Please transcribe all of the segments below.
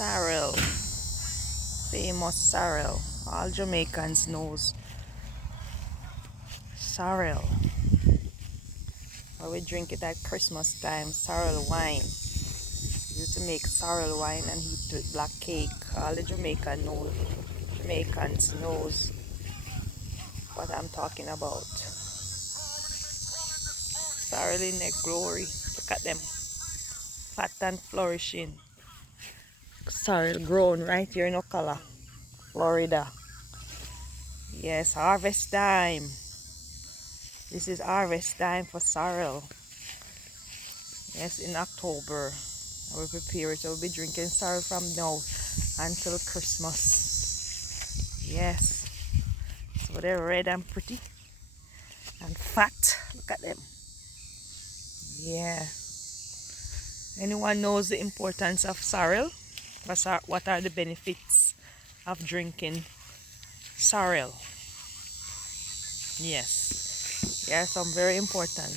Sorrel, famous sorrel. All Jamaicans knows sorrel. Well, we drink it at Christmas time, sorrel wine. We used to make sorrel wine and eat it with black cake. All the Jamaicans knows what I'm talking about. Sorrel in their glory. Look at them, fat and flourishing. Sorrel grown right here in Ocala, Florida. Yes, harvest time. This is harvest time for sorrel. Yes, in October. I will prepare it. I will be drinking sorrel from now until Christmas. Yes. So they're red and pretty and fat. Look at them. Yeah. Anyone knows the importance of sorrel? What are the benefits of drinking sorrel? Yes. There are some very important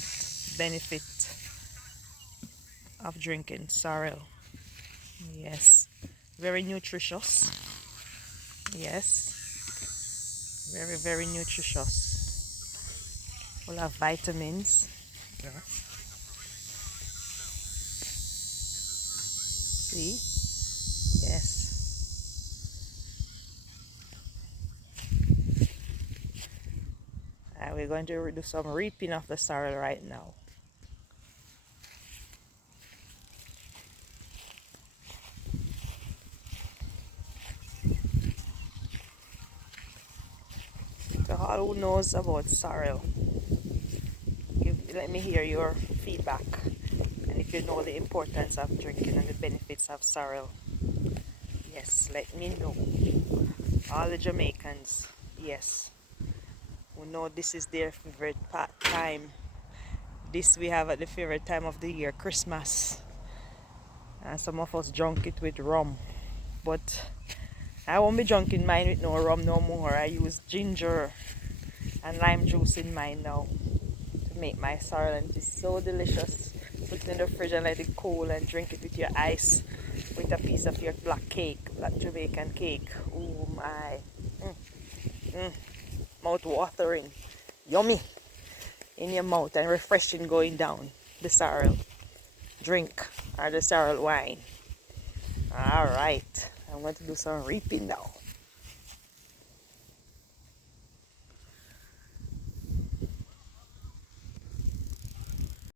benefits of drinking sorrel. Yes. Very nutritious. Yes. Very, very nutritious. Full of vitamins. See? Yes. And we're going to do some reaping of the sorrel right now. So all who knows about sorrel, let me hear your feedback. And if you know the importance of drinking and the benefits of sorrel, yes, let me know. All the Jamaicans, yes, who know this is their favorite time. This we have at the favorite time of the year, Christmas. And some of us drunk it with rum. But I won't be drinking mine with no rum no more. I use ginger and lime juice in mine now to make my sorrel, and it's so delicious. Put it in the fridge and let it cool and drink it with your ice, with a piece of your black Jamaican cake. Oh my. Mouth watering. Yummy in your mouth and refreshing going down the sorrel drink or the sorrel wine. Alright, I'm going to do some reaping now.